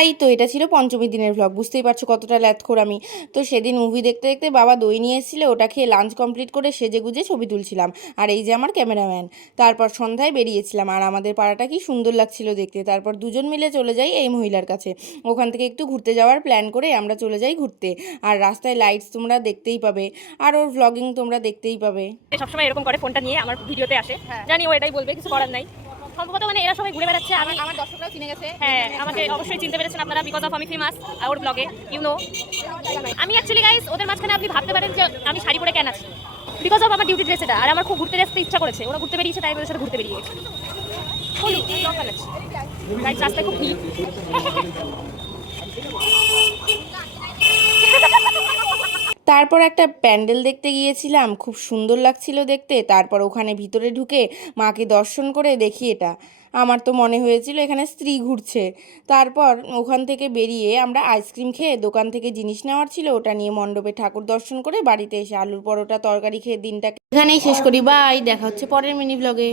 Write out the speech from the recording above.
High, তো এটা ছিল পঞ্চমী দিনের ভ্লগ। বুঝতেই পারছো কতটা ল্যাথখোর আমি। তো সেদিন মুভি দেখতে দেখতে বাবা দই নিয়ে এসেছিলো, ওটা খেয়ে লাঞ্চ কমপ্লিট করে সেজে গুজে ছবি তুলছিলাম। আর এই যে আমার ক্যামেরাম্যান। তারপর সন্ধ্যায় বেরিয়েছিলাম, আর আমাদের পাড়াটা কি সুন্দর লাগছিল দেখতে। তারপর দুজন মিলে চলে যাই এই মহিলার কাছে। ওখান থেকে একটু ঘুরতে যাওয়ার প্ল্যান করে আমরা চলে যাই ঘুরতে। আর রাস্তায় লাইটস তোমরা দেখতেই পাবে, আর ওর ভ্লগিং তোমরা দেখতেই পাবে। সবসময় এরকম করে, ফোনটা নিয়ে আমার ভিডিওতে আসে। জানি ও এটাই বলবে, কিছু করার নাই। সম্ভবত মানে এরা সবাই ঘুরে বেড়াচ্ছে। আমার দর্শকরাও চিনে গেছে। হ্যাঁ, আমাকে অবশ্যই চিনতে পেরেছেন আপনারা, বিকজ অফ আমি ফেমাস ওর ব্লগে, ইউ নো। আমি অ্যাকচুয়ালি গাইস ওদের মাঝখানে আপনি ভাবতে পারেন যে আমি শাড়ি পরে কেন আছি, বিকজ অফ আমার ডিউটি ড্রেস এটা। আর আমার খুব ঘুরতে আসতে ইচ্ছা করেছে, ওরা ঘুরতে বেরিয়েছে তাই ওদের সাথে ঘুরতে বেরিয়ে গেছে। রাস্তায় খুব ভিড়। তারপর একটা প্যান্ডেল দেখতে গিয়েছিলাম, খুব সুন্দর লাগছিল দেখতে। তারপর ওখানে ভিতরে ঢুকে মাকে দর্শন করে দেখি এটা, আমার তো মনে হয়েছিল এখানে স্ত্রী ঘুরছে। তারপর ওখান থেকে বেরিয়ে আমরা আইসক্রিম খেয়ে, দোকান থেকে জিনিস নেওয়ার ছিল ওটা নিয়ে মণ্ডপে ঠাকুর দর্শন করে বাড়িতে এসে আলুর পরোটা তরকারি খেয়ে দিনটা এখানেই শেষ করি। বাই, দেখা হচ্ছে পরের মিনি ব্লগে।